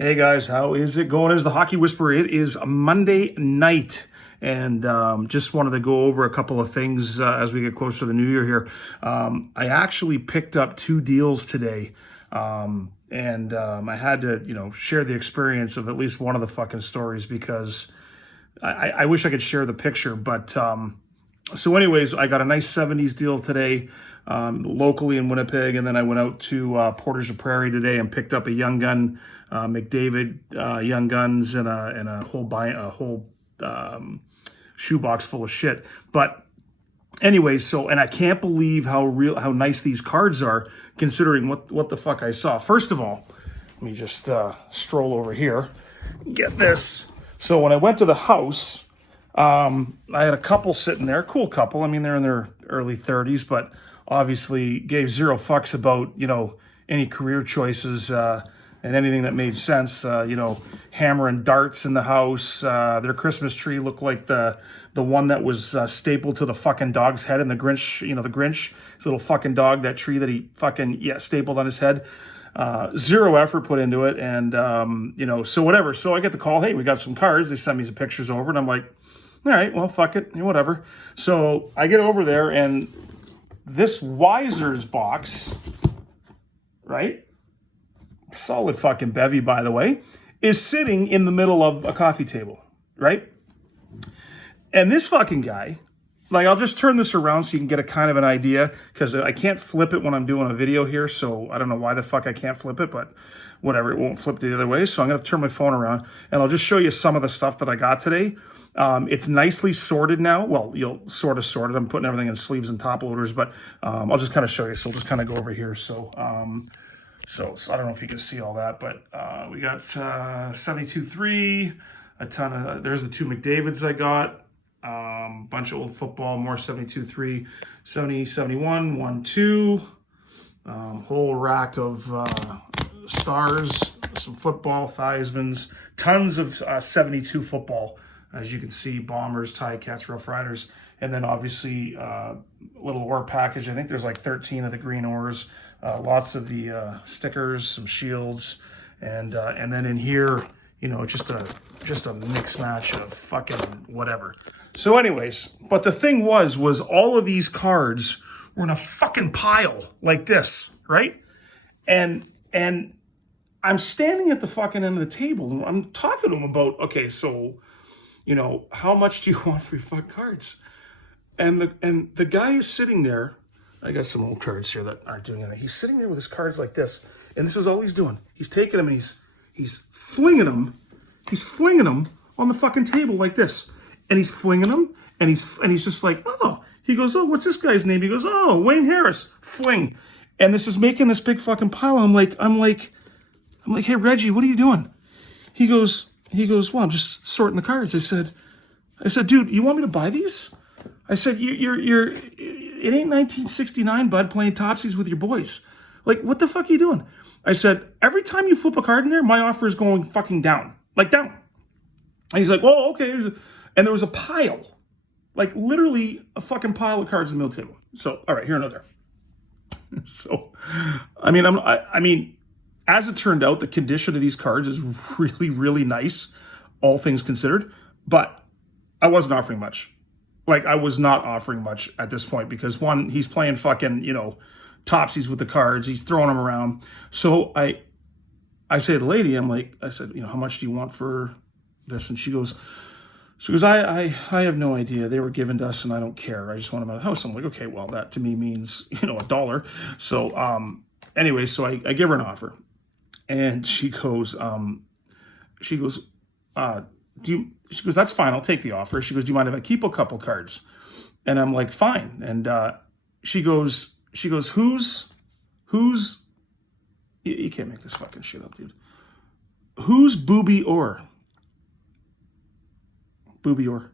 Hey guys, how is it going? As the Hockey Whisperer, it is a Monday night, and just wanted to go over a couple of things as we get closer to the new year here. I actually picked up two deals today, and I had to, share the experience of at least one of the fucking stories because I wish I could share the picture, but so anyways, I got a nice 70s deal today locally in Winnipeg, and then I went out to Portage la Prairie today and picked up a Young Gun McDavid Young Guns and a whole shoebox full of shit. But anyways, and I can't believe how nice these cards are considering what the fuck I saw. First of all, let me just stroll over here, get this. So when I went to the house, I had a couple sitting there, cool couple. I mean, they're in their early 30s, but obviously gave zero fucks about, any career choices and anything that made sense. Hammering darts in the house. Their Christmas tree looked like the one that was stapled to the fucking dog's head in the Grinch, the Grinch, his little fucking dog, that tree that he stapled on his head. Zero effort put into it. And, so whatever. So I get the call, hey, we got some cards. They sent me some pictures over, and I'm like, all right, well, fuck it, whatever. So I get over there, and this Wiser's box, right? Solid fucking bevy, by the way, is sitting in the middle of a coffee table, right? And this fucking guy, I'll just turn this around so you can get a kind of an idea, because I can't flip it when I'm doing a video here, so I don't know why the fuck I can't flip it, but whatever, it won't flip the other way. So I'm going to turn my phone around, and I'll just show you some of the stuff that I got today. It's nicely sorted now. Well, you'll sort of sort it. I'm putting everything in sleeves and top loaders, but I'll just kind of show you. So I'll just kind of go over here. So I don't know if you can see all that, but we got 72-3, a ton of, there's the two McDavids I got, bunch of old football, more 72-3, 70-71, 1-2, whole rack of stars, some football, Theismans, tons of 72 football. As you can see, Bombers, Ticats, Rough Riders, and then obviously a little Orr package. I think there's like 13 of the green Orrs, lots of the stickers, some shields, and then in here, just a mix match of fucking whatever. So anyways, but the thing was all of these cards were in a fucking pile like this, right? And I'm standing at the fucking end of the table, and I'm talking to him about, okay, so, how much do you want for your fucking cards? And the guy is sitting there. I got some old cards here that aren't doing anything. He's sitting there with his cards like this, and this is all he's doing. He's taking them and he's flinging them. He's flinging them on the fucking table like this, and he's flinging them, and he's just like, oh. He goes, oh, what's this guy's name? He goes, oh, Wayne Harris. Fling, and this is making this big fucking pile. I'm like, hey Reggie, what are you doing? He goes, well, I'm just sorting the cards. I said, dude, you want me to buy these? I said, it ain't 1969, bud, playing topsies with your boys. Like, what the fuck are you doing? I said, every time you flip a card in there, my offer is going fucking down. Like, down. And he's like, oh, okay. And there was a pile, like literally a fucking pile of cards in the middle table. So, all right, here and there. So, I mean, as it turned out, the condition of these cards is really, really nice, all things considered. But I wasn't offering much. I was not offering much at this point because, one, he's playing fucking, topsies with the cards. He's throwing them around. So I say to the lady, I said, how much do you want for this? And she goes, I have no idea. They were given to us and I don't care. I just want them out of the house. I'm like, okay, well, that to me means, $1. So anyway, so I give her an offer. And she goes, she goes, that's fine. I'll take the offer. She goes, do you mind if I keep a couple cards? And I'm like, fine. And she goes, who's, you can't make this fucking shit up, dude. Who's Booooby Orr? Booooby Orr.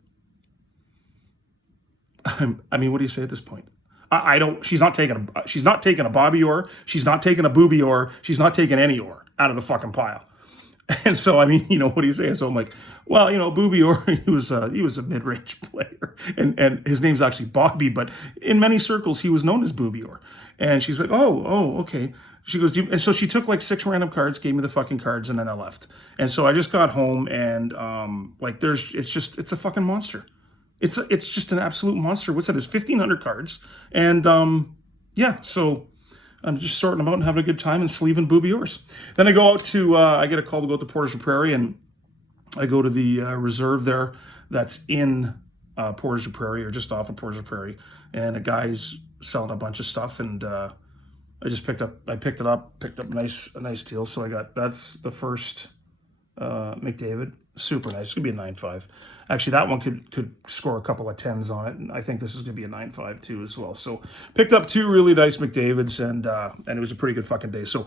I mean, what do you say at this point? I don't, she's not taking a Bobby Orr. She's not taking a Booooby Orr. She's not taking any Orr out of the fucking pile. And so, I mean, what do you say? So I'm like, well, Booooby Orr, he was a mid-range player, and his name's actually Bobby, but in many circles he was known as Booooby Orr. And she's like, oh, okay. She goes, and so she took like 6 random cards, gave me the fucking cards, and then I left. And so I just got home, and like, it's a fucking monster. It's just an absolute monster. What's that? There's 1,500 cards, and yeah, so. I'm just sorting them out and having a good time and sleeving Booooby Orrs. Then I go out to, I get a call to go out to Portage Prairie, and I go to the reserve there that's in Portage Prairie, or just off of Portage Prairie, and a guy's selling a bunch of stuff, and I picked it up a nice deal. So that's the first McDavid. Super nice. It's going to be a 9.5. Actually, that one could score a couple of 10s on it, and I think this is going to be a 9.5 too as well. So picked up 2 really nice McDavids, and it was a pretty good fucking day. So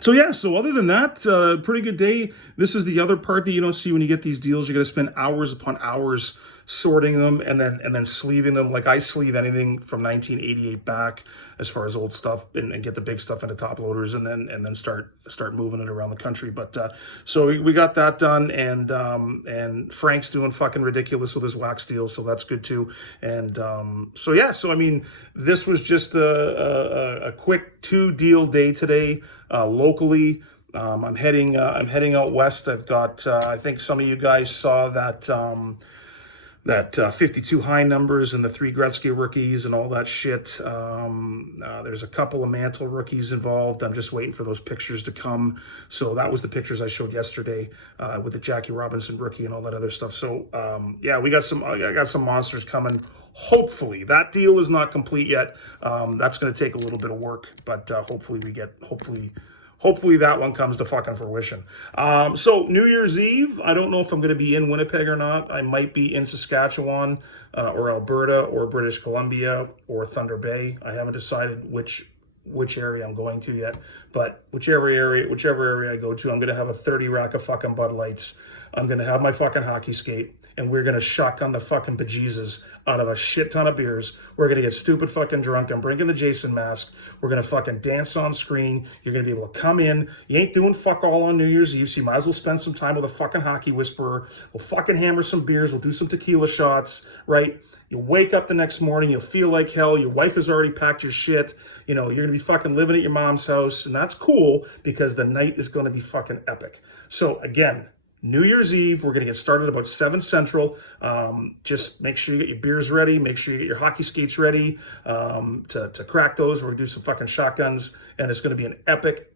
so other than that, pretty good day. This is the other part that you don't see when you get these deals. You got to spend hours upon hours sorting them and then sleeving them. Like, I sleeve anything from 1988 back as far as old stuff, and get the big stuff into top loaders, and then start moving it around the country. But so we got that done, and Frank's doing fucking ridiculous with his wax deals, so that's good too. And so I mean, this was just a quick 2-deal day today. Locally, I'm heading out west. I've got I think some of you guys saw that 52 high numbers and the 3 Gretzky rookies and all that shit. There's a couple of Mantle rookies involved. I'm just waiting for those pictures to come. So that was the pictures I showed yesterday with the Jackie Robinson rookie and all that other stuff. So yeah, I got some monsters coming. Hopefully, that deal is not complete yet. That's going to take a little bit of work, but hopefully that one comes to fucking fruition. So New Year's Eve, I don't know if I'm going to be in Winnipeg or not. I might be in Saskatchewan or Alberta or British Columbia or Thunder Bay. I haven't decided which area I'm going to yet, but whichever area I go to, I'm going to have a 30 rack of fucking Bud Lights. I'm going to have my fucking hockey skate, and we're going to shotgun the fucking bejesus out of a shit ton of beers. We're going to get stupid fucking drunk. I'm bringing the Jason mask. We're going to fucking dance on screen. You're going to be able to come in. You ain't doing fuck all on New Year's Eve, so you might as well spend some time with a fucking hockey whisperer. We'll fucking hammer some beers. We'll do some tequila shots, right? You wake up the next morning, you'll feel like hell. Your wife has already packed your shit. You're going to be fucking living at your mom's house, and that's cool because the night is going to be fucking epic. So again, New Year's Eve, we're going to get started about 7 Central. Just make sure you get your beers ready. Make sure you get your hockey skates ready to crack those. We're going to do some fucking shotguns, and it's going to be an epic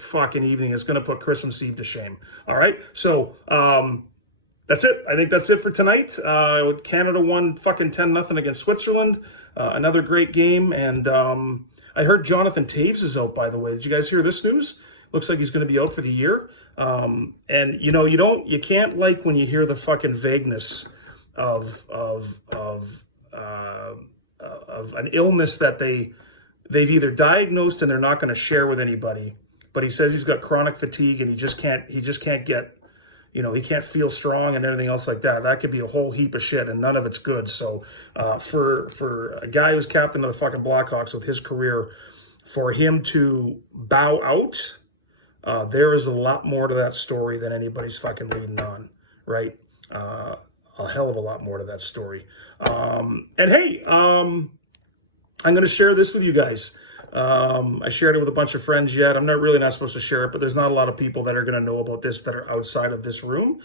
fucking evening. It's going to put Chris and Steve to shame. All right? So, that's it. I think that's it for tonight. Canada won fucking 10-0 against Switzerland. Another great game. And I heard Jonathan Taves is out, by the way. Did you guys hear this news? Looks like he's going to be out for the year. And you can't like when you hear the fucking vagueness of an illness that they've either diagnosed and they're not going to share with anybody. But he says he's got chronic fatigue and he just can't get. He can't feel strong and everything else like that. That could be a whole heap of shit, and none of it's good. So for a guy who's captain of the fucking Blackhawks with his career, for him to bow out, there is a lot more to that story than anybody's fucking leading on, right? A hell of a lot more to that story. And hey, I'm going to share this with you guys. I shared it with a bunch of friends yet. I'm not supposed to share it, but there's not a lot of people that are going to know about this that are outside of this room.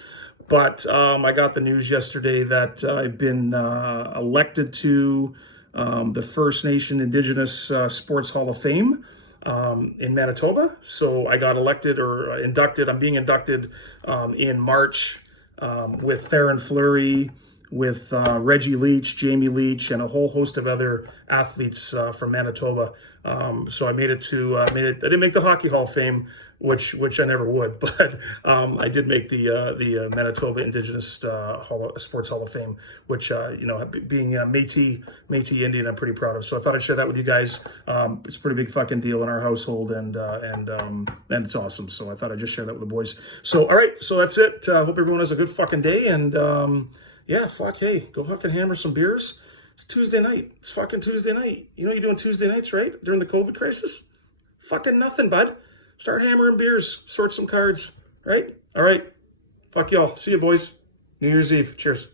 But I got the news yesterday that I've been elected to the First Nation Indigenous Sports Hall of Fame in Manitoba. So I got elected or inducted. I'm being inducted in March with Theron Fleury, with Reggie Leach, Jamie Leach, and a whole host of other athletes from Manitoba. So I made it to I didn't make the Hockey Hall of Fame, which I never would, but I did make the Manitoba Indigenous Sports Hall of Fame, which being Métis Indian, I'm pretty proud of. So I thought I'd share that with you guys. It's a pretty big fucking deal in our household, and it's awesome. So I thought I'd just share that with the boys. So all right, so that's it. Hope everyone has a good fucking day, and yeah, fuck, hey, go fucking hammer some beers. It's Tuesday night. It's fucking Tuesday night. You know what you're doing Tuesday nights, right? During the COVID crisis? Fucking nothing, bud. start hammering beers, sort some cards, right? All right. Fuck y'all. See you, boys. New Year's Eve. Cheers.